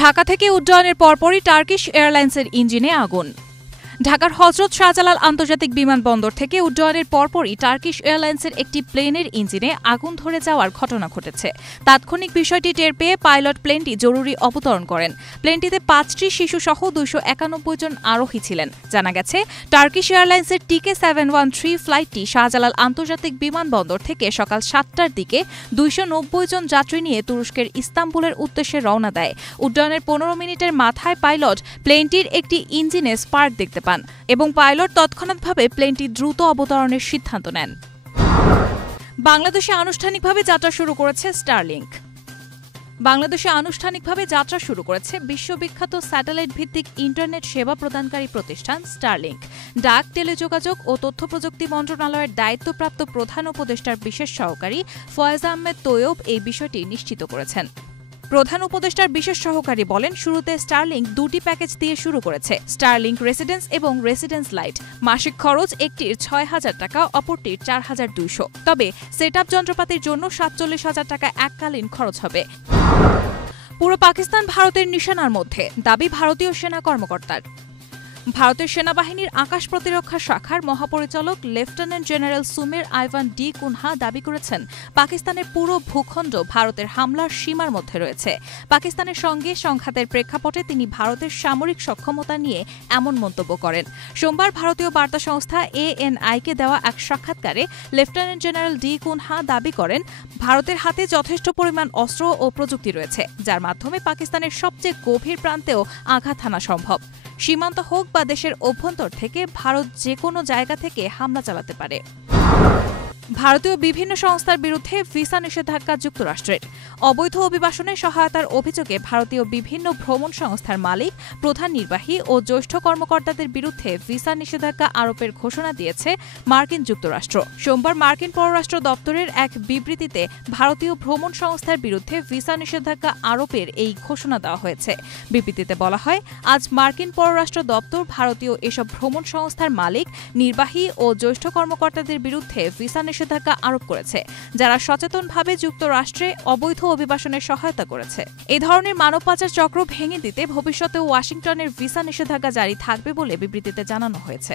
ঢাকা থেকে উড্ডয়নের পরপরই টার্কিশ এয়ারলাইন্সের ইঞ্জিনে আগুন। ঢাকার হযরত শাহজালাল আন্তর্জাতিক বিমানবন্দর থেকে উড্ডয়নের পরপরই টার্কিশ এয়ারলাইন্সের একটি প্লেনের ইঞ্জিনে আগুন ধরে যাওয়ার ঘটনা ঘটেছে। তাৎক্ষণিক বিষয়টি টের পেয়ে পাইলট প্লেনটি জরুরি অবতরণ করেন। প্লেনটিতে ৫টি শিশুসহ ২৯১ জন আরোহী ছিলেন। জানা গেছে, টার্কিশ এয়ারলাইন্সের TK713 ফ্লাইটটি শাহজালাল আন্তর্জাতিক বিমানবন্দর থেকে সকাল ৭টার দিকে ২৯০ জন যাত্রী নিয়ে তুরস্কের ইস্তাম্বুলের উদ্দেশ্যে রওনা দেয়। উড্ডয়নের ১৫ মিনিটের মাথায় পাইলট প্লেনটির একটি ইঞ্জিনে স্পার্ক দেখতে পান এবং পাইলট তৎক্ষণাৎভাবে প্লেনটি দ্রুত অবতরণের সিদ্ধান্ত নেন। বাংলাদেশে আনুষ্ঠানিকভাবে যাত্রা শুরু করেছে স্টারলিংক। বাংলাদেশে আনুষ্ঠানিকভাবে যাত্রা শুরু করেছে বিশ্ববিখ্যাত স্যাটেলাইট ভিত্তিক ইন্টারনেট সেবা প্রদানকারী প্রতিষ্ঠান স্টারলিংক। ডাক, টেলিযোগাযোগ ও তথ্য প্রযুক্তি মন্ত্রণালয়ের দায়িত্বপ্রাপ্ত প্রধান উপদেষ্টার বিশেষ সহকারী ফয়েজ আহমেদ তৈয়ব এই বিষয়টি নিশ্চিত করেছেন। প্রধান উপদেষ্টার বিশেষ সহকারী বলেন, শুরুতে স্টারলিংক ২টি প্যাকেজ দিয়ে শুরু করেছে, স্টারলিংক রেসিডেন্স এবং রেসিডেন্স লাইট। মাসিক খরচ একটির ৬,০০০ টাকা, অপরটির ৪,২০০। তবে সেটআপ যন্ত্রপাতির জন্য ৪৭,০০০ টাকা এককালীন খরচ হবে। পুরো পাকিস্তান ভারতের নিশানার মধ্যে, দাবি ভারতীয় সেনা কর্মকর্তার। ভারতের সেনাবাহিনীর আকাশ প্রতিরক্ষা শাখার মহাপরিচালক লেফটেন্যান্ট জেনারেল সুমের আইভান ডি কুনহা দাবি করেছেন, পাকিস্তানের পুরো ভূখণ্ড ভারতের হামলার সীমার মধ্যে রয়েছে। পাকিস্তানের সঙ্গে সংঘাতের প্রেক্ষাপটে তিনি ভারতের সামরিক সক্ষমতা নিয়ে এমন মন্তব্য করেন। সোমবার ভারতীয় বার্তা সংস্থা ANI-কে দেওয়া এক সাক্ষাৎকারে লেফটেন্যান্ট জেনারেল ডি কুনহা দাবি করেন, ভারতের হাতে যথেষ্ট পরিমাণ অস্ত্র ও প্রযুক্তি রয়েছে, যার মাধ্যমে পাকিস্তানের সবচেয়ে গভীর প্রান্তেও আঘাত হানা সম্ভব। সীমান্ত হোক বা দেশের অভ্যন্তর থেকে ভারত যে কোনো জায়গা থেকে হামলা চালাতে পারে। ভারতীয় বিভিন্ন সংস্থার বিরুদ্ধে ভিসা নিষেধাজ্ঞা যুক্তরাষ্ট্রের। অবৈধ অভিবাসনে সহায়তার অভিযোগে ভারতীয় বিভিন্ন ভ্রমণ সংস্থার মালিক, প্রধান নির্বাহী ও জ্যেষ্ঠ কর্মকর্তাদের বিরুদ্ধে ভিসা নিষেধাজ্ঞা আরোপের ঘোষণা দিয়েছে মার্কিন যুক্তরাষ্ট্র। সোমবার মার্কিন পররাষ্ট্র দপ্তরের এক বিবৃতিতে ভারতীয় ভ্রমণ সংস্থার বিরুদ্ধে ভিসা নিষেধাজ্ঞা আরোপের এই ঘোষণা দেওয়া হয়েছে। বিবৃতিতে বলা হয়, আজ মার্কিন পররাষ্ট্র দপ্তর ভারতীয় এসব ভ্রমণ সংস্থার মালিক, নির্বাহী ও জ্যেষ্ঠ কর্মকর্তাদের বিরুদ্ধে ভিসা নিষেধাজ্ঞা আরোপ করেছে, যারা সচেতনভাবে যুক্তরাষ্ট্রে অবৈধ অভিবাসনের সহায়তা করেছে। এই ধরনের মানব পাচার চক্র ভেঙে দিতে ভবিষ্যতে ওয়াশিংটনের ভিসা নিষেধাজ্ঞা জারি থাকবে বলে বিবৃতিতে জানানো হয়েছে।